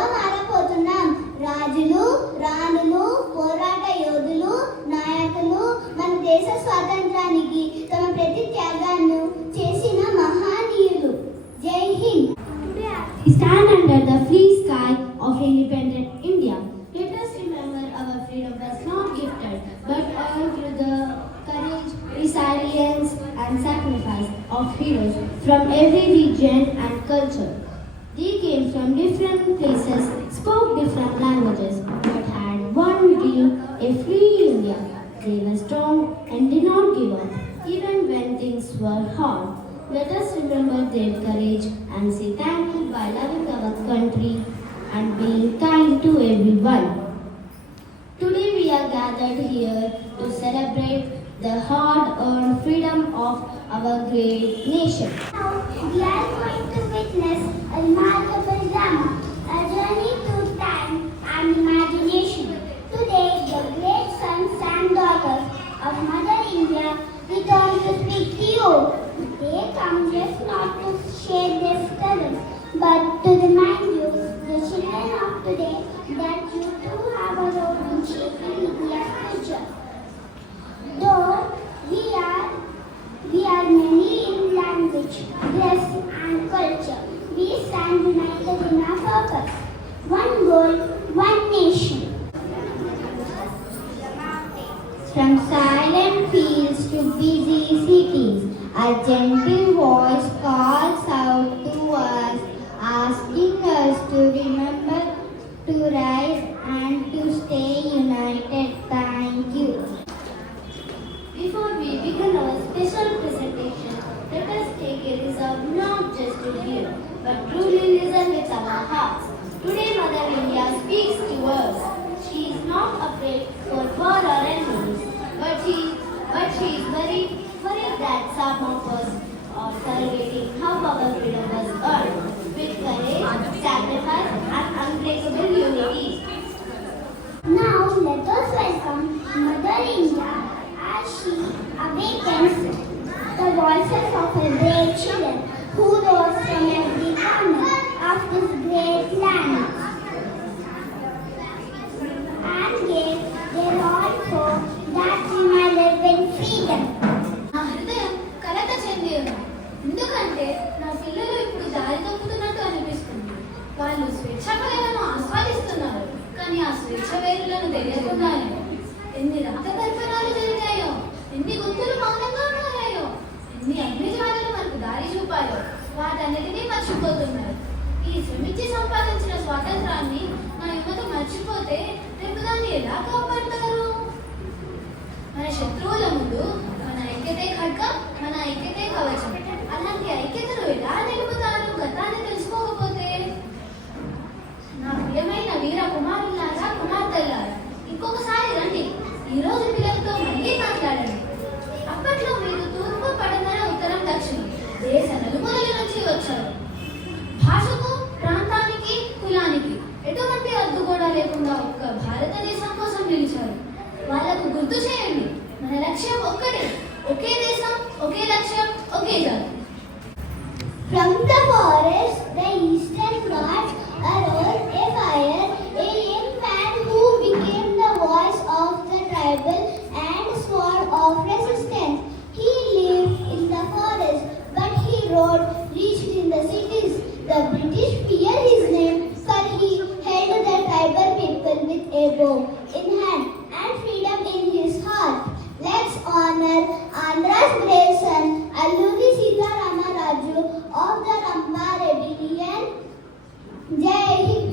గా మారపోతున్నాం. రాజులు, రాణులు, పోరాట యోధులు, నాయకులు మన దేశ స్వాతంత్రానికి తమ ప్రతి త్యాగాన్ని చేసిన మహనీయులు. జై Hind. We stand under the free sky of independent India. Let us remember our freedom was not gifted, but earned through the courage, resilience, and sacrifice of heroes from every region and culture. They came from different places, spoke different languages, but had one dream, a free India. They were strong and did not give up, even when things were hard. Let us remember their courage and say thank you by loving our country and being kind to everyone. Today we are gathered here to celebrate the hard-earned freedom of our great nation. Now we are going to witness a remarkable drama, a journey through time and imagination. Today, the great sons and daughters of Mother India return to speak to you. They come just not to share their struggles, but to remind you, the children of today, that you too have a role in shaping India's future. Though we are many in language, dress and culture, we stand united in our purpose. One goal, one nation. From silent fields to busy cities, a gentle voice calls out to us, asking us to remember to rise and to stay united. Thank you. Before we begin our special presentation, let us take a resolve not just to hear, but truly listen with our hearts. Today Mother India speaks to us. She is not afraid for war or enemies, but she is worried that some of us are celebrating how our freedom was earned with courage, sacrifice, and unbreakable unity. Now let us welcome Mother India as she awakens the voices of her brave children who rose from every corner of this great land and gave their all for that we might live in freedom. నా హృదయం కలత చెంది ఉంది. ఎందుకంటే నా పిల్లలు ఇప్పుడు దారి తప్పుతున్నట్టు అనిపిస్తుంది. వాళ్ళు స్వేచ్ఛ కళలను ఆస్వాదిస్తున్నారు, కానీ ఆ స్వేచ్ఛ వేరులను తెలియకుండానే ఎన్ని రక్తకర్పణాలు జరిగాయో, ఎన్ని గుర్తులు మౌనంగా మారాయో, ఎన్ని అగ్నిజ్వాలలు మనకు దారి చూపాయో వాటన్నిటినీ మర్చిపోతున్నారు. ఈ శ్రమించి సంపాదించిన స్వాతంత్రాన్ని మన యువత మర్చిపోతే రేపు దాన్ని ఎలా కాపాడతారు? మన శత్రువుల ముందు మన ఐక్యతే ఖడ్గం, మన ఐక్యతే కవచం. అలాంటి ఐక్యతను ఎలా నిలుపుతారు గతాన్ని తెలుసుకోకపోతే? నా ప్రియమైన వీర కుమారులారా, కుమార్తెలారా, ఇంకొకసారి రండి. ఈరోజు పిల్లలతో మళ్ళీ మాట్లాడండి. అప్పట్లో మీరు తూర్పు, పడమర, ఉత్తరం, దక్షిణం దేశ నలుమూలల నుంచి వచ్చారు. భాషకు, ప్రాంతానికి, కులానికి ఎటువంటి అడ్డు కూడా లేకుండా ఒక్క భారతదేశం కోసం నిలిచారు. వాళ్ళకు గుర్తు చేయండి, మన లక్ష్యం ఒక్కటే, ఒకే దేశం, ఒకే లక్ష్యం, ఒకే జాతి. From the forest, the eastern ghats, arose a fire, a young man who became the voice of the tribal and sword of resistance. He lived in the forest, but he rode, reached in the cities. The British feared his name, for he held the tribal people with a bow in hand and freedom in his heart. Let's honor Andhra's brave son, Alluri Sita Ramaraju of the Ramba Rebellion. Jai Hind.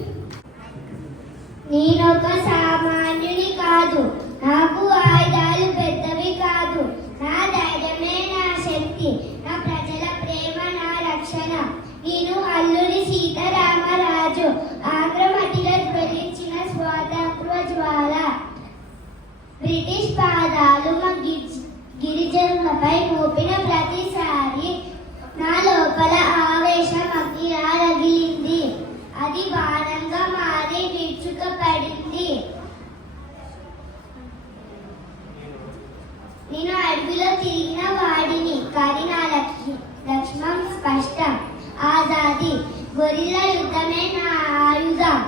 నేనొక సామాన్యుని కాదు, నాకు ఆయుధాలు పెద్దవి కాదు. నా ధైర్యమే నా శక్తి, నా ప్రజల ప్రేమ నా రక్షణ. నేను అల్లూరి సీతారామరాజు, ఆంధ్రమటిలో జ్వలించిన స్వాతంత్ర జ్వాల. బ్రిటిష్ పాదాలు మా గిరిజనులపై మోపిన ప్రతిసారి నా లోపల ఆవేశం అగ్గిలా రగిలింది. అది బాణంగా మారి విరుచుకుపడింది. నేను అడవిలో తిరిగిన వాడిని, కానీ నా లక్ష్యం స్పష్టం, ఆజాది. గొరిల్లా యుద్ధమే నా ఆయుధం.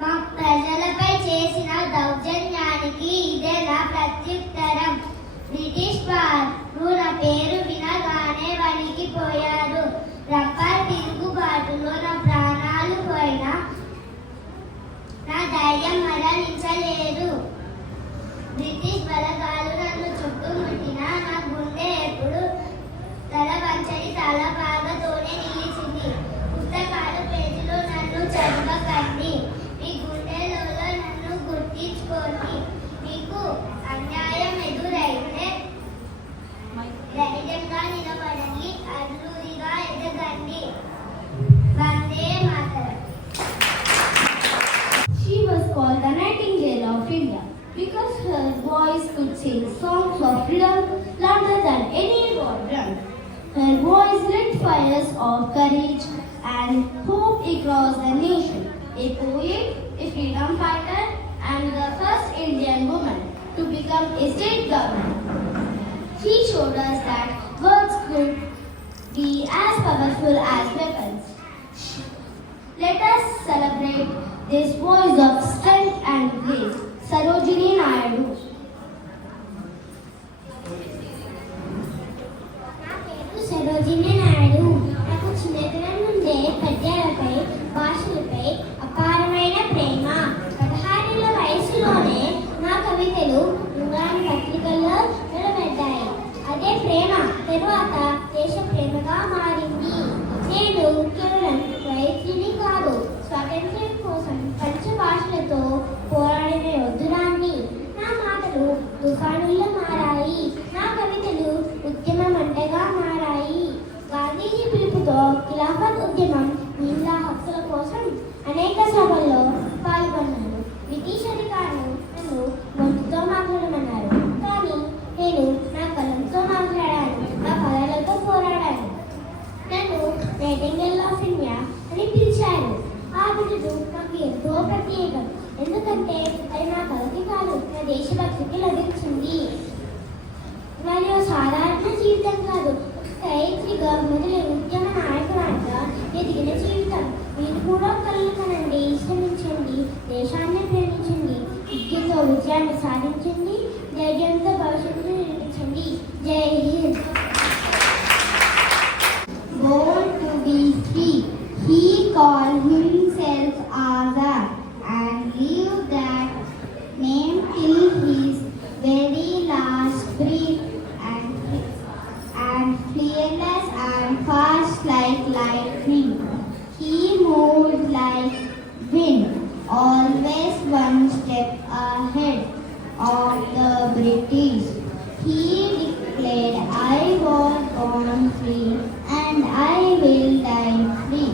మా ప్రజలపై చేసిన దౌర్జన్యానికి ఇదే నా ప్రత్యుత్తరం. బ్రిటిష్ వారు నా పేరు వినగానే వణికిపోయారు. రబ్బర్ తిరుగుబాటులో నా ప్రాణాలు పోయినా నా ధైర్యం మరణించలేదు. బ్రిటిష్ బలగాలు నన్ను చుట్టుముట్టినా నా గుండె ఎప్పుడు తల వంచని తల బాగతోనే నిలిచింది. పుస్తకాలు పేజీలో నన్ను చదవకండి, మీ గుండెలలో నన్ను గుర్తించుకోండి. మీకు అన్యాయం ఎదురైతే ధైర్యంగా నిలబడండి, అర్రుడిగా ఎదగండి. Vande Mataram. She was called the Nightingale of India because her voice could sing songs of freedom louder than any war drum. Her voice lit fires of courage and hope across the nation. A poet, a freedom fighter, and the first Indian woman to become a state governor. She showed us that words could be as powerful as weapons. Let us celebrate this voice of strength and grace. Sarojini Naidu. నా పేరు సరోజిని నాయుడు. నాకు చిన్నతనం నుండే పద్యాలపై, భాషలపై అపారమైన ప్రేమ. 16 ఏళ్ల వయసులోనే నా కవితలు యుగాని పత్రికల్లో నిలబడ్డాయి. అదే ప్రేమ తరువాత దేశ ప్రేమగా మారింది. నేను కేవలం రైతుని కాదు, స్వాతంత్ర్యం కోసం పంచ భాషలతో పోరాడిన యోధురాన్ని. నా మాటలు తుఫానుల్లో మారాయి, నా కవితలు ఉద్యమ మంటగా మారాయి. గాంధీజీ పిలుపుతో ఖిలాఫత్ ఉద్యమం, మహిళా హక్కుల కోసం అనేక సభల్లో పాల్గొన్నాను. బ్రిటిష్ అధికారులు నన్ను గొంతుతో మాట్లాడమన్నారు, కానీ నేను నా కలంతో మాట్లాడాను, నా పదాలతో పోరాడాను. నన్ను నైటింగేల్ ఆఫ్ ఇండియా అని పిలిచారు. ఆ బిరుదు నాకు ఎంతో ప్రత్యేకం, ఎందుకంటే అది నా కవికి కాదు, నా దేశభక్తికి లభించింది. మరియు సాధారణ జీవితం కాదు, గాయత్రిగా మొదలై ఉద్యమ నాయకురాలుగా ఎదిగిన జీవితం. మీరు కూడా కళ్ళు కనండి, శ్రమించండి, దేశాన్ని ప్రేమించండి, విద్యతో విజయాన్ని సాధించండి, ధైర్యంతో భవిష్యత్తును నిర్మించండి. జై Hind. Born to be free, he called himself Azad and lived that name till his very last breath, and fearless and fast like lightning. He moved like wind, always one step ahead of the British. He declared, I was born free and I will die free.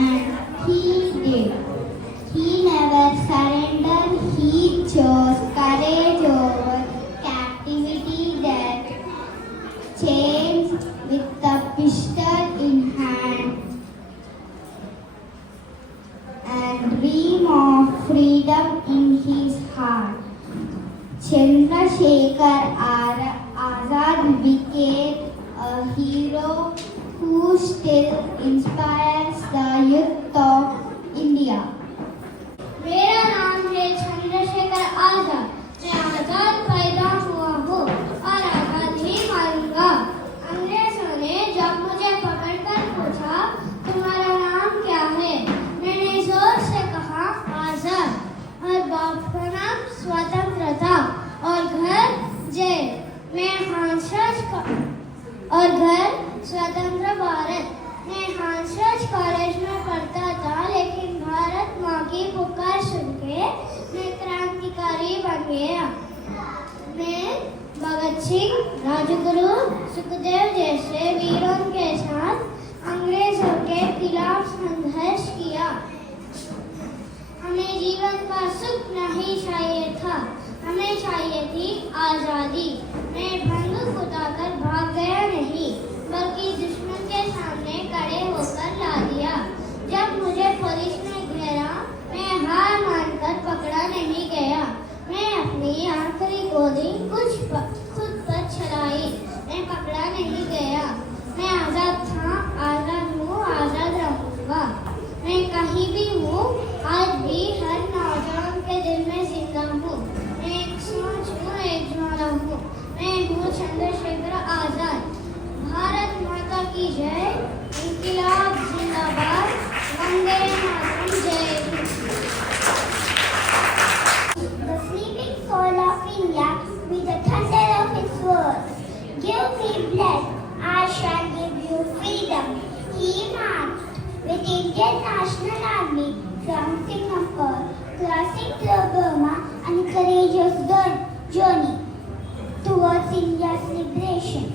And he did. He never surrendered. He chose courage over captivity, that chains with the pistol in hand, and dream of freedom in his heart. Chandrasekhar Azad became a hero who still inspires the youth of India. मेरा नाम है चंद्रशेखर आजाद. मैं आजाद पैदा हुआ हूँ और आजाद ही मारूंगा. अंग्रेजों ने जब मुझे पकड़कर पूछा, तुम्हारा नाम क्या है, मैंने जोर से कहा आजाद. और बाप का नाम स्वतंत्र था और घर जेल. मैं और घर स्वतंत्र भारत. मैं हांसराज कॉलेज में पढ़ता था, लेकिन भारत माँ की पुकार सुन के मैं क्रांतिकारी बन गया. मैं भगत सिंह, राजगुरु, सुखदेव जैसे वीरों के साथ अंग्रेजों के खिलाफ संघर्ष किया. हमें जीवन का सुख नहीं चाहिए था, हमें चाहिए थी आजादी. मैं बंदूक उठाकर भाग गया नहीं, बल्कि दुश्मन के सामने खड़े होकर ला दिया. जब मुझे पुलिस ने घेरा, मैं हार मानकर पकड़ा नहीं गया. मैं अपनी आखिरी गोली खुद पर चलाई. मैं पकड़ा नहीं गया. मैं आजाद था, आजाद हूँ, आजाद रहूँगा. मैं कहीं भी हूँ, आज पाँच मैं एक ज्वाला हूँ। मैं हूँ चंद्रशेखर आजाद। भारत माता की जय। इंकलाब जिंदाबाद। वंदे मातरम। जय Hind. The sleeping soul of India with the thunder of its words. Give me blood, I shall give you freedom. He marched with Indian National Army from Singapore, crossing through Burma on a courageous journey towards India's liberation.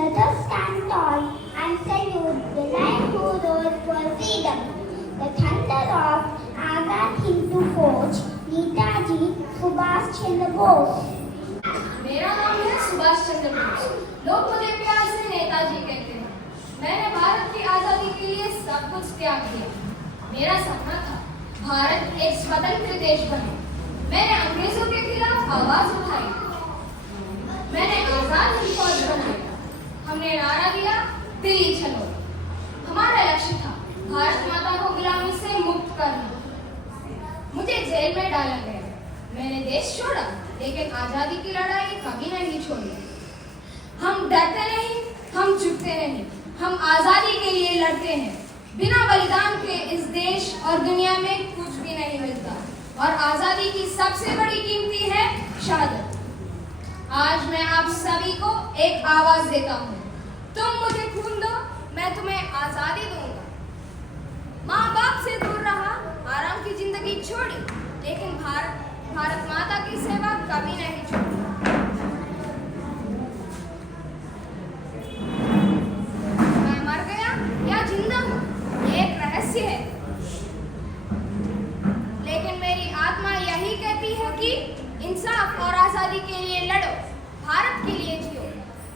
Let us stand tall and salute the lion who rose for freedom. The thunder of Azad Hindu Fauj, Netaji Subhash Chandra Bose. मेरा नाम है सुभाष चंद्र बोस। लोग मुझे प्यार से नेताजी कहते हैं। मैंने भारत की आजादी के लिए सब कुछ त्याग दिया। मेरा सपना था भारत एक स्वतंत्र देश बने। मैंने अंग्रेजों के खिलाफ आवाज उठाई। मैंने आजाद हिंद फौज बनाई। हमने नारा दिया, दिल्ली चलो। हमारा लक्ष्य था भारत माता को गुलामी से मुक्त करना। मुझे जेल में डाला गया। मैंने देश छोड़ा, लेकिन आजादी की लड़ाई कभी नहीं छोड़ी। हम डरते नहीं, हम झुकते नहीं। हम आजादी के लिए लड़ते हैं। बिना बलिदान के इस देश और दुनिया में कुछ भी नहीं मिलता। और आजादी की सबसे बड़ी कीमती है शहादत। आज मैं आप सभी को एक आवाज देता हूँ। तुम मुझे खून दो, मैं तुम्हें आजादी दूंगा। माँ बाप से दूर रहा, आराम की जिंदगी छोड़ी, लेकिन भारत माता की सेवा कभी नहीं छोड़ी। मैं मर गया या जिंदा हूँ, ये एक रहस्य है। लेकिन मेरी आत्मा यही कहती है कि इंसाफ और आजादी के लिए लड़ो, भारत के लिए जियो।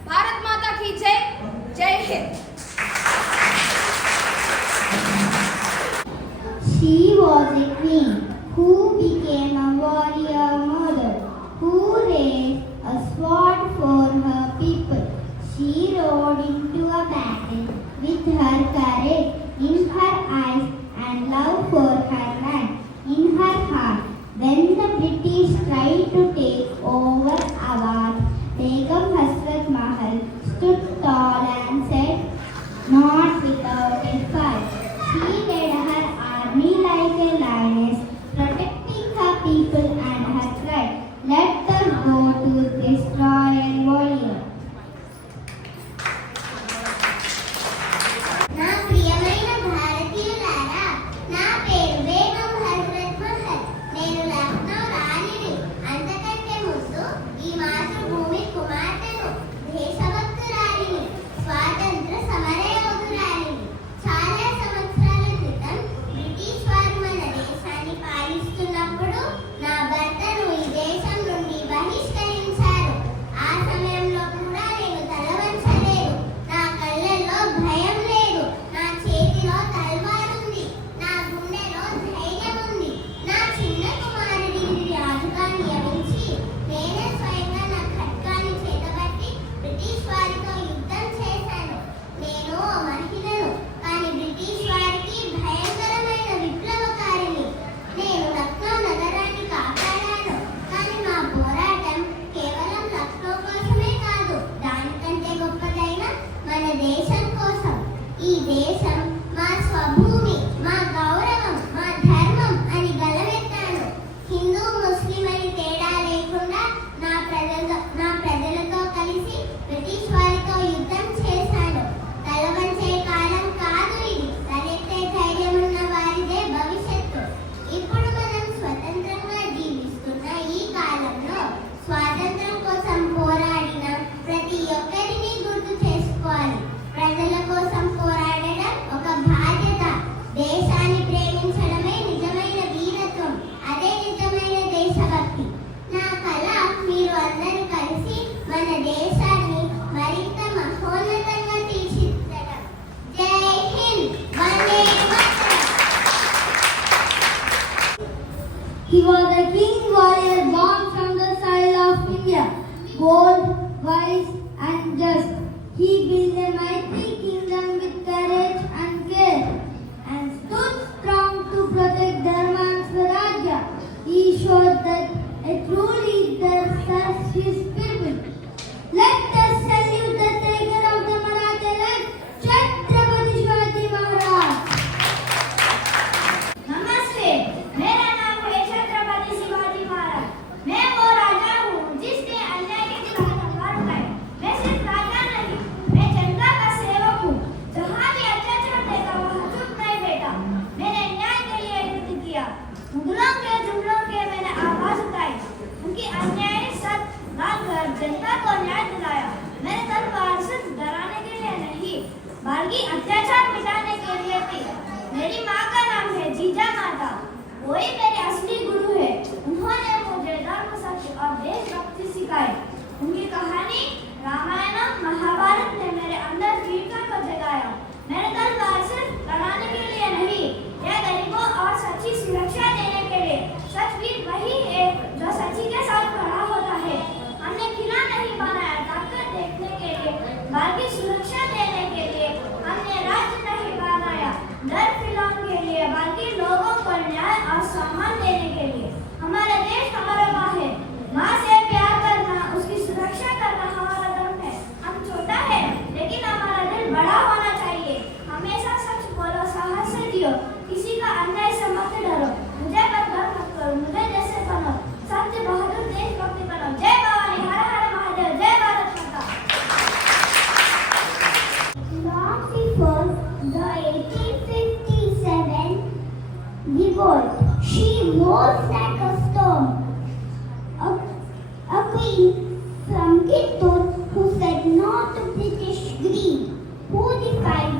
भारत माता की जय। जय Hind. She was a queen who became a warrior mother who raised a sword for her people. She rode into a battle with her courage in her eyes and love for her land in her heart. When the British tried to take over Awadh, Begum Hasrat Mahal stood tall and said, "Not without a fight." She led her army like a lioness, protecting her people and her tribe. Let us go to this royal warrior. నా ప్రియమైన భారతీయులారా, నా పేరు బేగం హజరత్ మహల్. నేను లక్నో రాణిని. అంతకంటే ముందు ఈ మాతృభూమి కుమార్తెను, దేశభక్తురాలిని, స్వాతంత్ర సమరయోధురాలిని. చాలా సంవత్సరాల క్రితం బ్రిటిష్ వారు మన దేశాన్ని పాలిస్తున్నప్పుడు నా భర్తను ఈ దేశం నుండి బహిష్కరించారు. ఆ సమయంలో కూడా నేను తల వంచలేదు. నా కళ్ళల్లో భయం లేదు. నా చేతిలో తల్వార్ ఉంది. నా గుండెలో ధైర్యం ఉంది. నా చిన్న కుమారుడిని రాజుగా నియమించి నేనే స్వయంగా నా ఖడ్గాన్ని చేతబట్టి బ్రిటిష్ వారితో యుద్ధం చేశాను. నేను ఓ మహిళను, కానీ బ్రిటిష్ వారికి భయంకరమైన విప్లవకారిని. నేను లక్నో నగరాన్ని కాపాడాను. కానీ మా పోరాటం కేవలం లక్నో కోసమే కాదు, దానికంటే గొప్పదైన మన దేశం కోసం. ఈ దేశం మా స్వభూమి, మా గౌరవం, మా ధర్మం అని గలమెత్తాను. హిందూ ముస్లిం అని తేడా లేకుండా నా ప్రజలతో కలిసి బ్రిటిష్ వారితో యుద్ధం చేశాను. తల వంచే కాలం కాదు ఇది. తలెత్తే ధైర్యం ఉన్న వారిదే భవిష్యత్తు. ఇప్పుడు మనం స్వతంత్రంగా జీవిస్తున్న ఈ కాలంలో స్వాతంత్రం కోసం పోరాడిన ప్రతి ఒక్కరిని గుర్తు చేసుకోవాలి. ప్రజల కోసం పోరాడడం ఒక బాధ్యత. దేశాన్ని ప్రేమించడమే నిజమైన వీరత్వం. అదే నిజమైన దేశభక్తి. నా కళ మీరు అందరూ కలిసి మన దేశాన్ని మరింత మహోన్నతంగా తీర్చిదిద్దడం. జై Hind. Vande Mataram. He was a king warrior born from the soil of India, bold, wise, and just. He built a mighty kingdom with courage and care, and stood strong to protect Dharma and Swarajya. He showed that a true leader वही मेरे असली गुरु है। उन्होंने मुझे धर्म, सत्य और देशभक्ति सिखाई। उनकी कहानी रामायण महाभारत ने मेरे अंदर वीरता को जगाया। मेरे तलवार सिर्फ लड़ाने के लिए नहीं, यह गरीबों और सच्ची सुरक्षा देने के लिए। सचवीर वही है जो सच्ची के साथ खड़ा होता है। हमने किला नहीं बनाया ताकत देखने के लिए, बल्कि सुरक्षा देने के लिए। हमने राज्य नहीं बनाया डर फैलाने के लिए, बल्कि लोगों को न्याय और सम्मान देने के लिए। हमारा देश हमारा माँ है। माँ से प्यार करना, उसकी सुरक्षा करना हमारा धर्म है। हम छोटा है लेकिन हमारा दिल बड़ा होना चाहिए। हमेशा सच बोलो, साहस से जियो, किसी का अन्याय से मत डरो। मुझे पर गर्व मत करो, मुझे जैसे बनो, सत्य बहादुर देशभक्ति बनो। जय भवानी, हर हर महादेव, जय भारत माता। Long before the 1857 revolt, she rose like a storm. A queen from Kittur who said no to British greed, who defied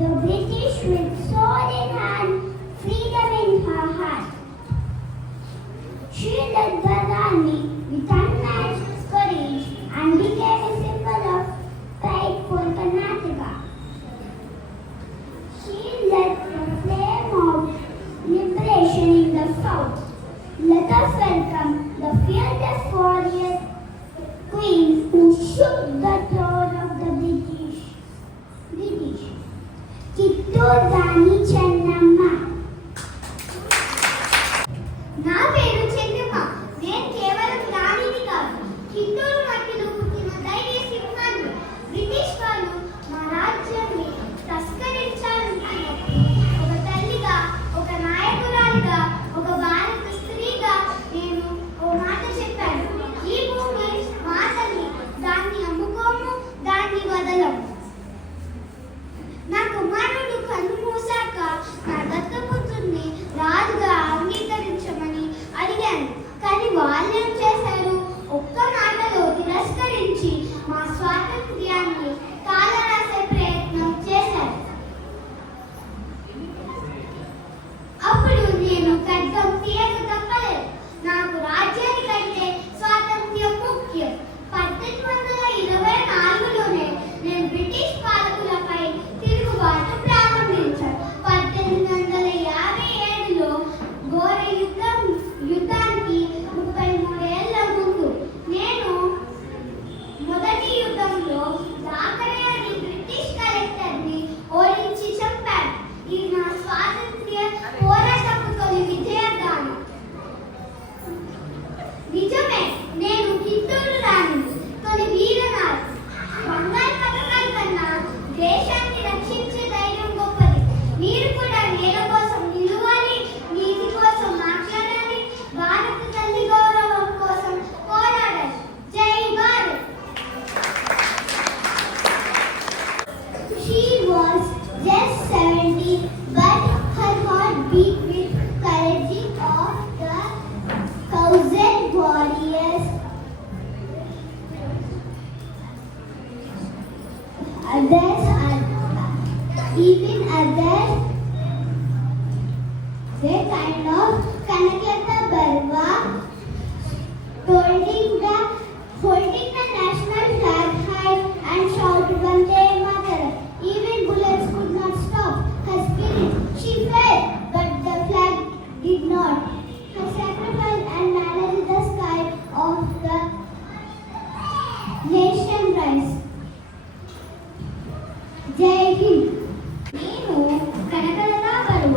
the British with sword in hand, freedom in her heart. She led the army with unmatched courage and became a symbol of pride for Karnataka. She led the flame of liberation in the south. Let us welcome the fearless warrior queen who shook the throne of the British. Kittur Rani Chennamma. నా పేరు చెన్నమ్మ. నేను కేవలం రాణిని కాదు, కిత్తూరు మట్టిలో పుట్టిన ధైర్య సింహాన్ని. బ్రిటిష్ వాళ్ళు మా రాజ్యాన్ని తస్కరించాలనుకున్నప్పుడు ఒక తల్లిగా, ఒక నాయకురాలిగా, ఒక భారత స్త్రీగా నేను ఓ మాట చెప్పాను. ఈ భూమి మా తల్లి, దాన్ని అమ్ముకోము, దాన్ని వదలము. నా కుమారుడు కన్ను మూసాక నా దత్తపుత్రుణ్ణి రాజుగా అంగీకరించమని అడిగాను. కానీ వాళ్ళేం చేశారు? ఒక్క మాటలో తిరస్కరించి మా స్వాతంత్ర్యాన్ని కాలరాసే ప్రయత్నం చేశారు. అప్పుడు నేను ఖడ్గం తీయక తప్పలేదు. నాకు రాజ్యానికంటే స్వాతంత్ర్యం ముఖ్యం. 1824లోనే నేను బ్రిటిష్ పాలకులపై తిరుగుబాటు ప్రారంభించాను. 1857లో ఘోర యుద్ధానికి 33 ఏళ్ల ముందు నేను మొదటి యుద్ధంలో దాకరే అని బ్రిటిష్ కలెక్టర్ని ఓడించి చంపాను. ఇది నా స్వాతంత్ర్య పోరాటపు తొలి విజయగానం. నిజమే, నేను కిత్తూరు రాణిని, తొలి వీరనారి. బంగారు పథకాల కన్నా దేశాన్ని రక్షించే ధైర్యం గొప్పది. మీరు కూడా నేల కోసం నిలవాలి, నీతి కోసం మాట్లాడాలి, భారత తల్లి గౌరవం కోసం పోరాడాలి. జై Bharat. She was just 70, but her heart beat with courage of the 1,000 warriors. Even others, they kind of Kanaklata Barwa holding the national flag high and shout Vande Mataram. Even bullets could not stop her spirit. She fell, but the flag did not. Her sacrifice and manner in the sky of the nation rise. జై హింద్. నేను కనకలతా బరువ,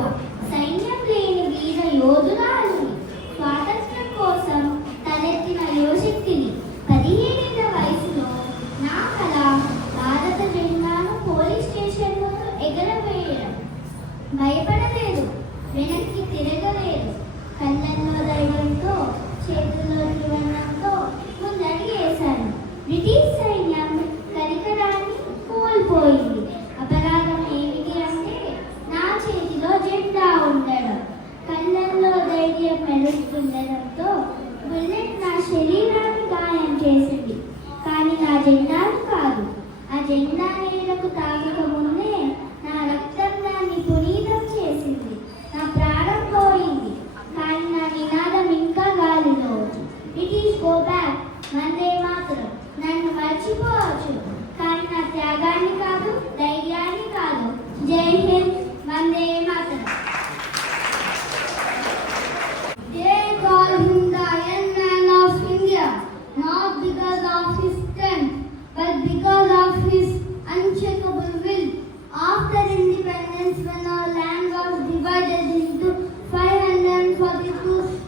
సైన్యం లేని వీర యోధురాలిని. స్వాతంత్ర్యం కోసం తలెత్తిన యువశక్తిని. 17 ఏళ్ల వయసులో నా కళ భారత జెండాను పోలీస్ స్టేషన్ ముందు ఎగరవేయడం. భయపడలేదు, వెనక్కి తిరగలేదు. కళ్ళల్లో ధైర్యంతో, చేతుల్లో త్రివర్ణంతో ముందడుగు వేశాను. బ్రిటిష్ సైన్యం కనికరాన్ని కోల్పోయింది. అపరాధం ఏమిటి అంటే నా చేతిలో జెండా ఉండడం. కళ్ళల్లో ధైర్యం మెరుస్తుండడంతో బుల్లెట్ నా శరీరాన్ని గాయం చేసింది, కానీ నా జెండాను కాదు. ఆ జెండా నేలకు తాగక ముందే నా రక్తం దాన్ని పునీతం Hind, Vande Mataram. They call him the Iron Man of India, not because of his strength, but because of his unshakable will. After independence, when our land was divided into 542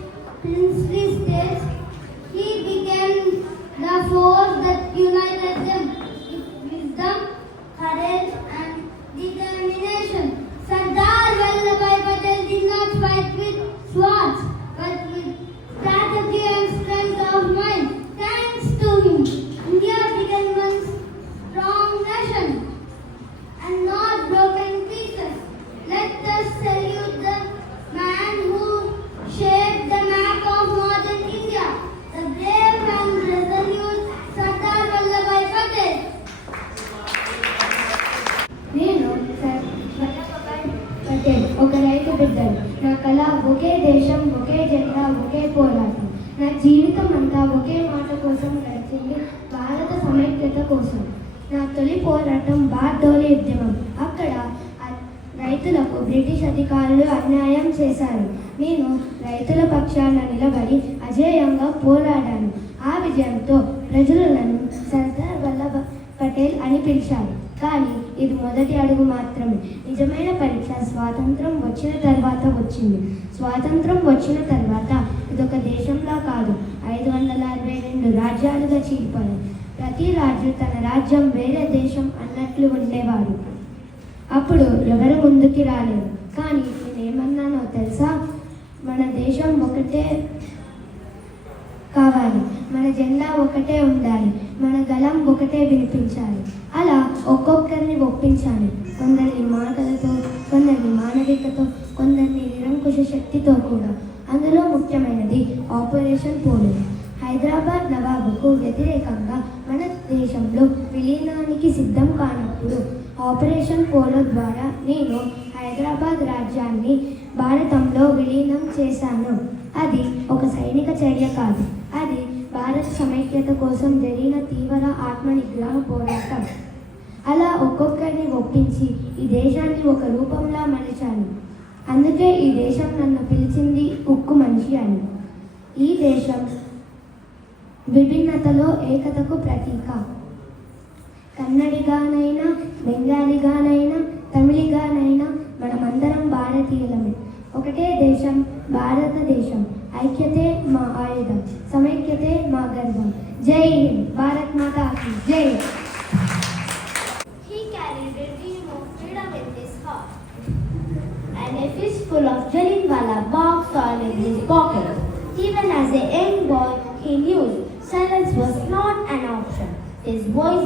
princely states, he became the force that united them with wisdom, courage, and determination. Sardar Vallabhbhai Patel did not fight with swords, but with strategy and strength of mind. Thanks to him, India became one strong nation and not broken pieces. Let us salute the man who shaped the map of modern India, the brave and resolute Sardar Vallabhbhai Patel. నేను sir Vallabhbhai Patel ఒక రైతు బిడ్డను. నా కళ ఒకే దేశం, ఒకే జెండా, ఒకే పోరాటం. నా జీవితం అంతా ఒకే మాట కోసం గడిచింది, భారత సమైక్యత కోసం. నా తొలి పోరాటం బార్దోలి ఉద్యమం. అక్కడ రైతులకు బ్రిటిష్ అధికారులు అన్యాయం చేశారు. నేను రైతుల పక్షాన నిలబడి అజేయంగా పోరాడాను. ఆ విజయంతో ప్రజలు నన్ను సర్దార్ వల్లభాయ్ పటేల్ అని పిలిచారు. కానీ ఇది మొదటి అడుగు మాత్రమే. నిజమైన పరీక్ష స్వాతంత్రం వచ్చిన తర్వాత వచ్చింది. స్వాతంత్రం వచ్చిన తర్వాత ఇదొక దేశంలా కాదు, 562 రాజ్యాలుగా చీలిపోయాయి. ప్రతి రాజు తన రాజ్యం వేరే దేశం అన్నట్లు ఉండేవారు. అప్పుడు ఎవరు ముందుకి రాలేరు. కానీ నేనేమన్నానో తెలుసా? మన దేశం ఒకటే కావాలి, మన జెండా ఒకటే ఉండాలి, మన గళం ఒకటే వినిపించాలి. అలా ఒక్కొక్కరిని ఒప్పించాలి. కొందరిని మాటలతో, కొందరిని మానవికతో, కొందరిని నిరంకుశ శక్తితో కూడా. అందులో ముఖ్యమైనది ఆపరేషన్ పోలో. హైదరాబాద్ నవాబుకు వ్యతిరేకంగా మన దేశంలో విలీనానికి సిద్ధం కానప్పుడు ఆపరేషన్ పోలో ద్వారా నేను హైదరాబాద్ రాజ్యాన్ని భారతంలో విలీనం చేశాను. అది ఒక సైనిక చర్య కాదు, అది భారత సమైక్యత కోసం జరిగిన తీవ్ర ఆత్మనిగ్రహ పోరాటం. అలా ఒక్కొక్కరిని ఒప్పించి ఈ దేశాన్ని ఒక రూపంలా మలిచాను. అందుకే ఈ దేశం నన్ను పిలిచింది ఉక్కు మనిషి అని. ఈ దేశం విభిన్నతలో ఏకతకు ప్రతీక. కన్నడిగానైనా, బెంగాలీగానైనా, తమిళిగానైనా మనమందరం భారతీయులమే. ఒకటే దేశం, భారతదేశం. ఐక్యతే మా ఆయుధం, సమైక్యతే మా గర్వం. జై హింద్, భారత్ మాతా కీ జై. He carried a dream of freedom in his heart. And a fistful of Jallianwala Bagh soil in his pocket. Even as a young boy, he knew silence was not an option. His voice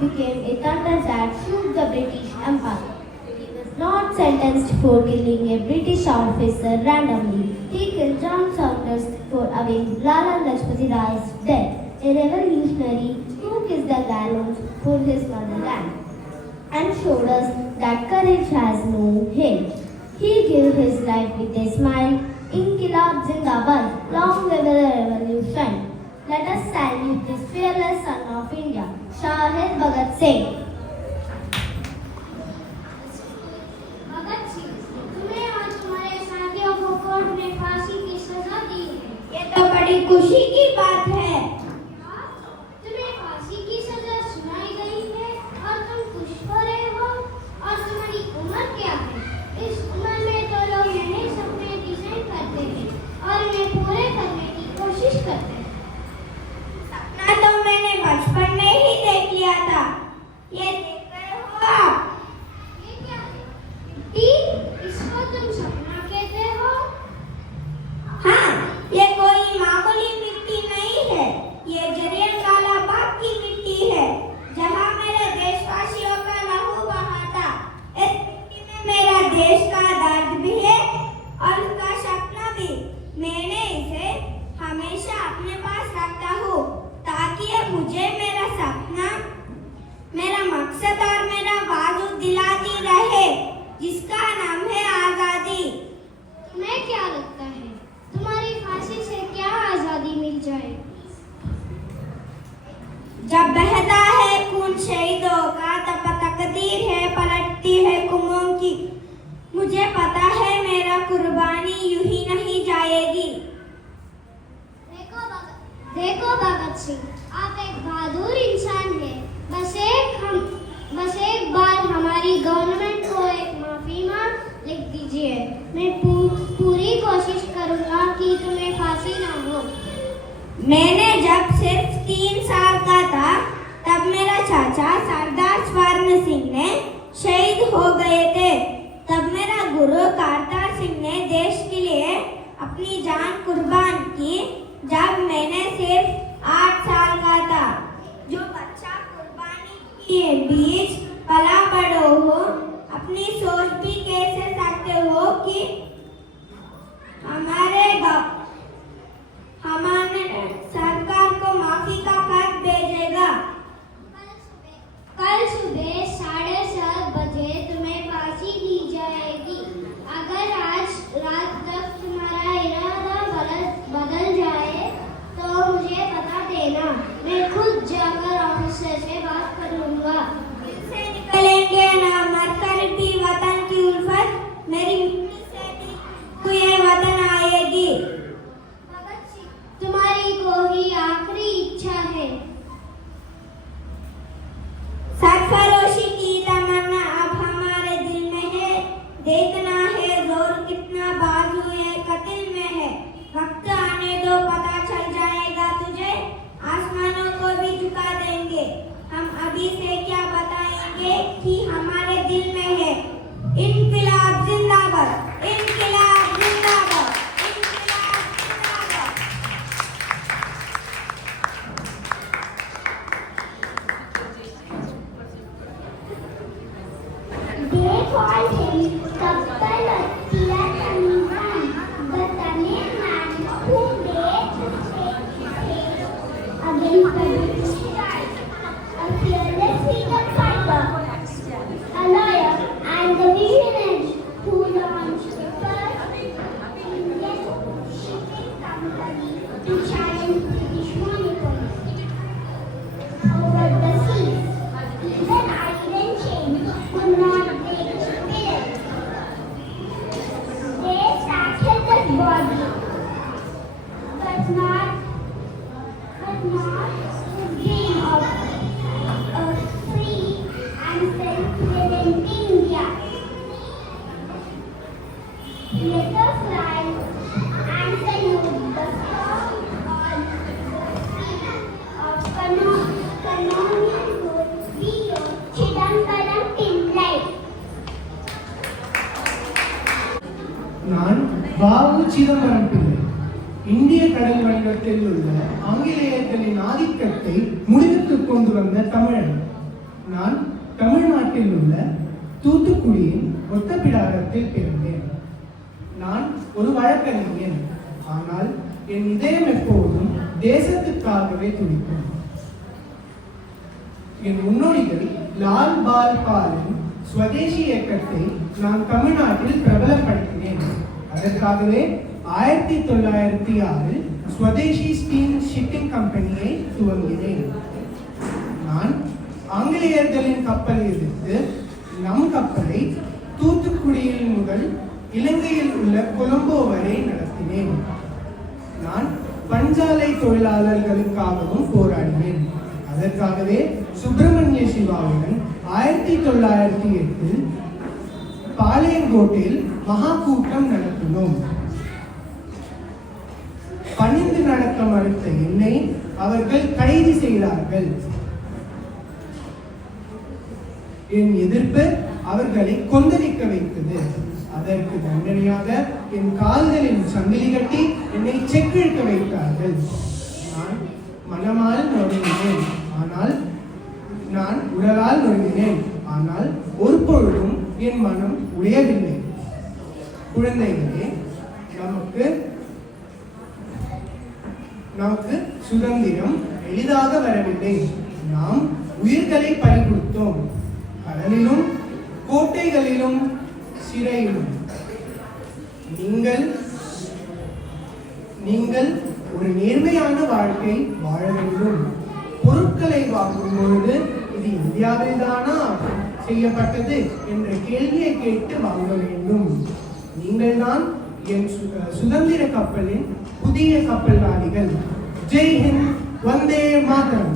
became a thunder that shook the British Empire. He was not sentenced for killing a British officer randomly. He killed John Saunders for avenging Lala Lajpati Rai's death, a revolutionary who kissed the gallows for his motherland and showed us that courage has no age. He gave his life with a smile. Inkilab Zindabad, long live the revolution. Let us salute this fearless son of India, Shahid Bhagat Singh. Bhagat Singh, तुम्हें और तुम्हारे साथियों को court ने फांसी की सजा दी है। ये तो बड़ी खुशी की बात है। तुम्हें फांसी की सजा सुनाई गई है और तुम खुश हो रहे हो। और तुम्हारी उम्र क्या है? इस उम्र में तो लोग नए सपने डिजाइन करते हैं और उन्हें पूरे करने की कोशिश करते हैं। सपना तो मैंने बचपन में ही देख लिया था। ये यूं ही नहीं जाएगी। देखो भगत सिंह, आप एक बहादुर इंसान हैं। बस एक बार हमारी गवर्नमेंट को एक माफीनामा लिख दीजिए। मैं पूरी कोशिश करूंगा कि तुम्हें फांसी ना हो। मैंने जब सिर्फ 3 साल का था तब मेरा चाचा सरदार स्वर्ण सिंह ने शहीद हो गए थे। तब मेरा गुरु करतार सिंह ने देश के लिए अपनी जान कुर्बान की जब मैंने सिर्फ 8 साल का था। जो बच्चा कुर्बानी के बीच पला बड़ो हो, अपनी सोच भी कैसे सकते हो कि हमारे सरकार को माफी का खत भेजेगा। कल सुबह 7:30 बजे तुम्हें फांसी दी जाएगी। अगर आज रात तक तुम्हारा इरादा बदल जाए तो मुझे बता देना। मैं खुद जाकर ऑफिसर से बात करूंगा। से निकलेंगे ना मरकर भी वतन की उल्फत मेरी मिट्टी से भी ये वतन आएगी। तुम्हारी कोई आखिरी इच्छा है? सरफरोशी की तमन्ना अब हमारे दिल में है। देखना है जोर कितना बाजुए कतिल में है। वक्त आने दो पता चल जाएगा तुझे। आसमानों को भी झुका देंगे। हम अभी से क्या बताएंगे कि हमारे दिल में है। इनकलाब जिंदाबाद, इनकलाब जिंदाबाद, इनकलाब जिंदाबाद। They called him Kappal Tiratanivan, the Tamil man who dared to take his case against the British Raj, a fearless freedom fighter, a lawyer, and the visionary who launched the first Indian shipping company to challenge British monopoly over the seas. Even iron chains could not break his spirit. They fractured his body, but not his dream of a free and self-reliant India. Let us rise and salute the strong of colonial rule, Leo Chidambaram Pillai. நான் வாவு சிதம்பரம் பிள்ளை. இந்திய கடல் வணிகத்தில் உள்ள ஆங்கிலேயர்களின் ஆதிக்கத்தை முடிவுக்கு கொண்டு வந்த தமிழன். நான் தமிழ்நாட்டில் உள்ள தூத்துக்குடியின் ஒத்தப்பிடாரத்தில் பிறந்தேன். நான் ஒரு வழக்கறிஞன். ஆனால் என் இதயம் எப்போதும் தேசத்துக்காகவே துடிக்கும். என் முன்னோடிகள் லால் பால் பாலின் ஸ்வதேசி இயக்கத்தை நான் தமிழ்நாட்டில் பிரபலப்படுத்தினேன். அதற்காகவே 1906 ஸ்வதேசி ஸ்டீம் ஷிப்பிங் கம்பெனியை துவங்கினேன். நான் ஆங்கிலேயர்களின் கப்பலை எதிர்த்து நம் கப்பலை தூத்துக்குடியில் முதல் இலங்கையில் உள்ள கொலம்போ வரை நடத்தினேன். நான் பஞ்சாலை தொழிலாளர்களுக்காகவும் போராடினேன். அதற்காகவே சுப்பிரமணிய சிவாவுடன் 1908 பாளையங்கோட்டையில் மகா கூட்டம் நடத்தினோம். பணிந்து நடக்க மறுத்த என்னை அவர்கள் கைது செய்தார்கள். என் எதிர்ப்பு அவர்களை கொந்தளிக்க வைத்தது. அதற்கு தண்டனையாக என் கால்களின் சங்கிலி கட்டி என்னை செக்கிழுக்க வைத்தார்கள். நான் மனமால் நொறுங்கினேன், ஆனால் நான் உடலால் நொறுங்கினேன். ஆனால் ஒரு பொழுதும் என் மனம் உடையவில்லை. குழந்தைகளே, நமக்கு சுதந்திரம் எளிதாக வரவில்லை. நாம் உயிர்களை பறிகொடுத்தோம். கடலிலும் கோட்டைகளிலும் சிறையிலும். நீங்கள் ஒரு நேர்மையான வாழ்க்கை வாழ வேண்டும். பொருட்களை வாங்கும் பொழுது இது இந்தியாவில் தானா செய்யப்பட்டது என்ற கேள்வியை கேட்டு வாங்க வேண்டும். நீங்கள் தான் என் சுதந்திர கப்பலின் புதிய கப்பல்வாதிகள். ஜெய் ஹிந்த், வந்தே மாதரம்.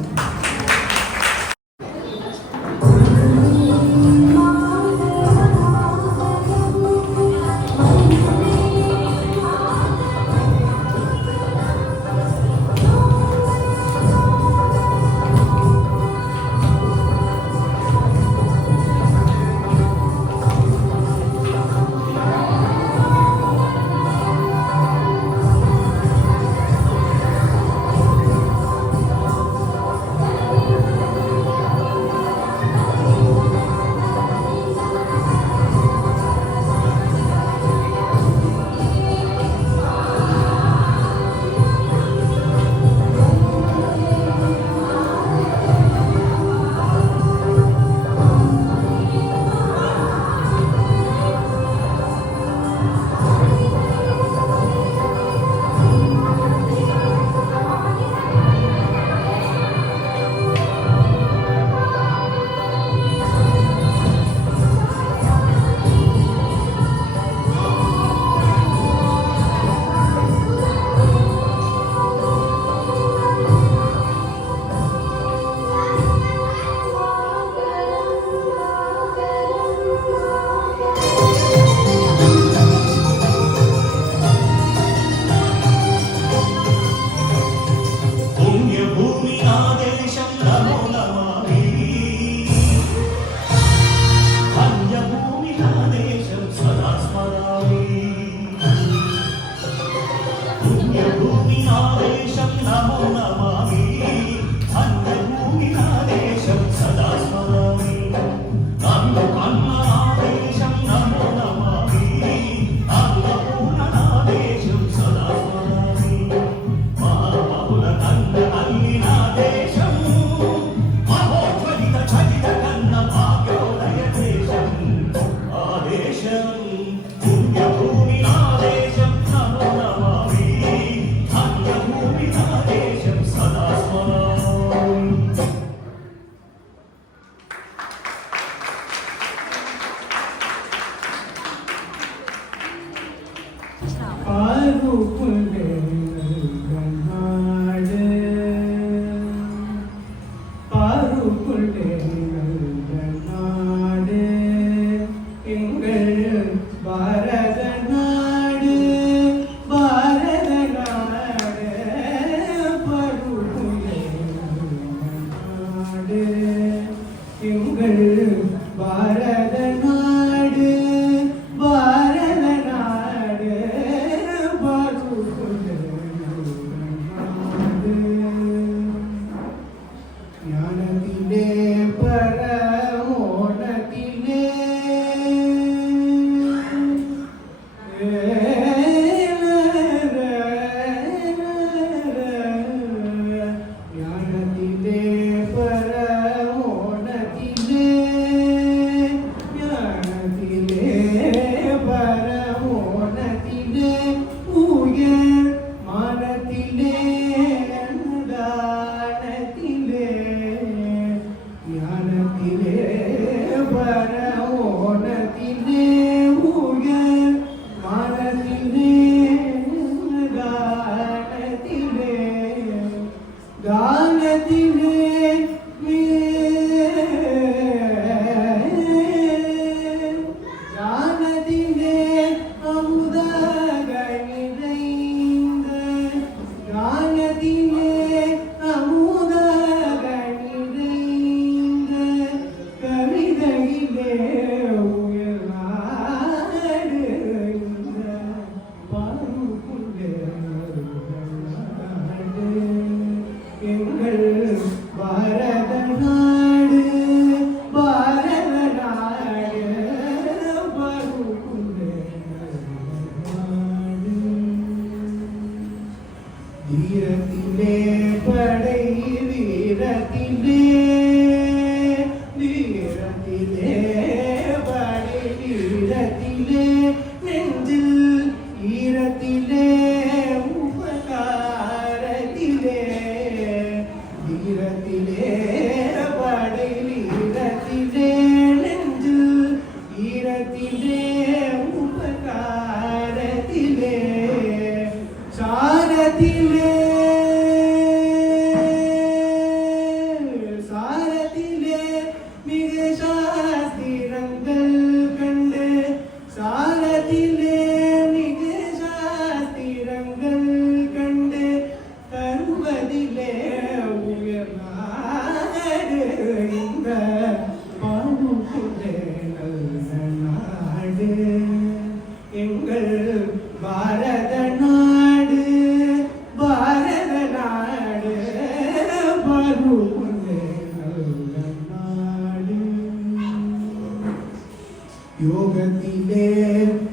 யோகத்திலே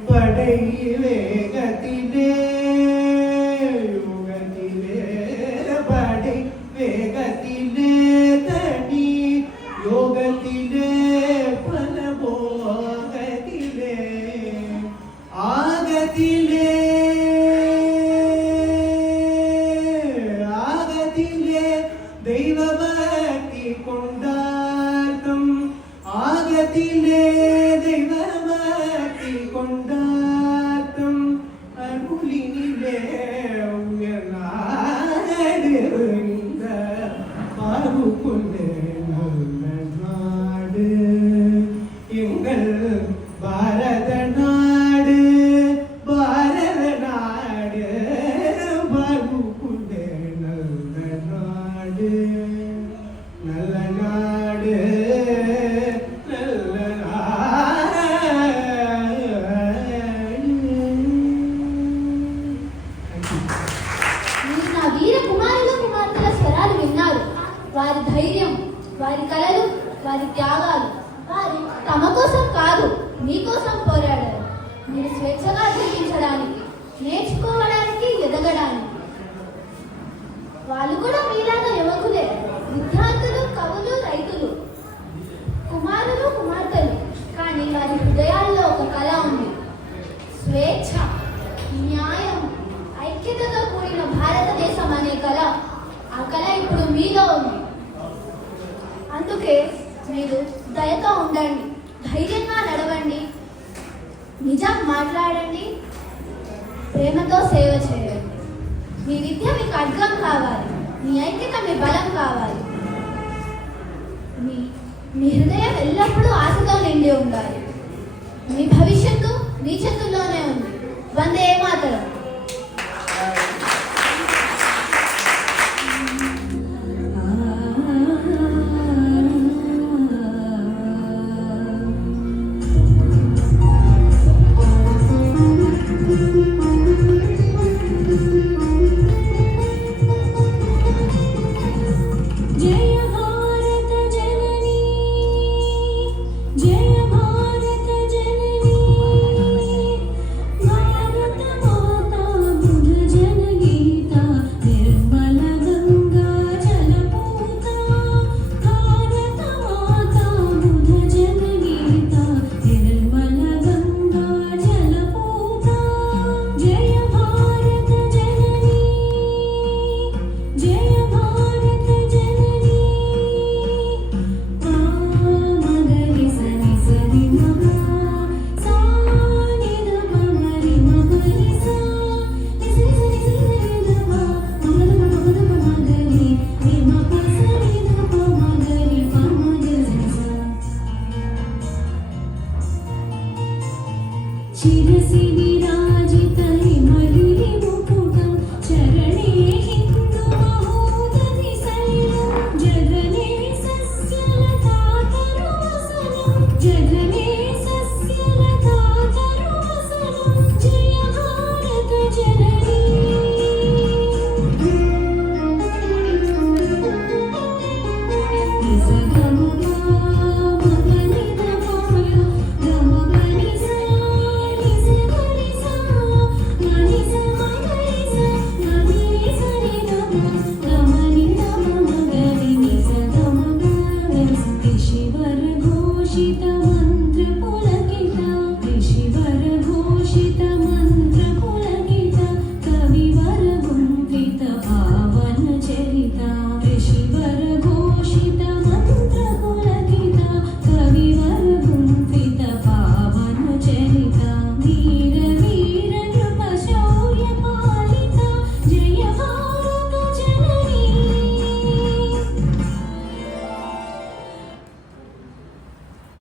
படை வேகத்திலே யோகத்திலே படை வேகத்திலே தனி யோகத்திலே பல போகத்திலே ஆகத்திலே ஆகத்திலே தெய்வ பக்தி கொண்டார்த்தம் ஆகத்திலே தெய்வ பக்தி கொண்டார்த்தம் அருளினிலே உயர்ந்த பாரு கொண்டே நல்ல நாடு எங்கள் பாரத நாடு பாரத நாடு பாரு கொண்டே நல்ல நாடு நல்ல நாடு நல்ல మీరు నా వీర కుమారులు కుమార్తెల స్వరాలు విన్నారు. వారి ధైర్యం, వారి కలలు, వారి త్యాగాలు. వారు తమ కోసం కాదు, మీకోసం పోరాడారు. మీరు స్వేచ్ఛగా జీవించడానికి, నేర్చుకోవడానికి, ఎదగడానికి. వాళ్ళు కూడా మీలాగా యువకులే, విద్యార్థులు, కవులు, రైతులు, కుమారులు, కుమార్తెలు. కానీ వారి హృదయాల్లో ఒక కళ ఉంది. స్వేచ్ఛ, న్యాయం, ఐక్యతతో కూడిన భారతదేశం అనే కళ. ఆ కళ ఇప్పుడు మీలో ఉంది. అందుకే మీరు దయతో ఉండండి, ధైర్యంగా నడవండి, నిజం మాట్లాడండి, ప్రేమతో సేవ చేయండి. మీ విద్య మీకు అర్థం కావాలి, మీ ఐక్యత మీ బలం కావాలి. మీ హృదయం ఎల్లప్పుడూ ఆశతో నిండి ఉండాలి. మీ భవిష్యత్తు మీ చేతుల్లోనే ఉంది. వందే మాతరం. She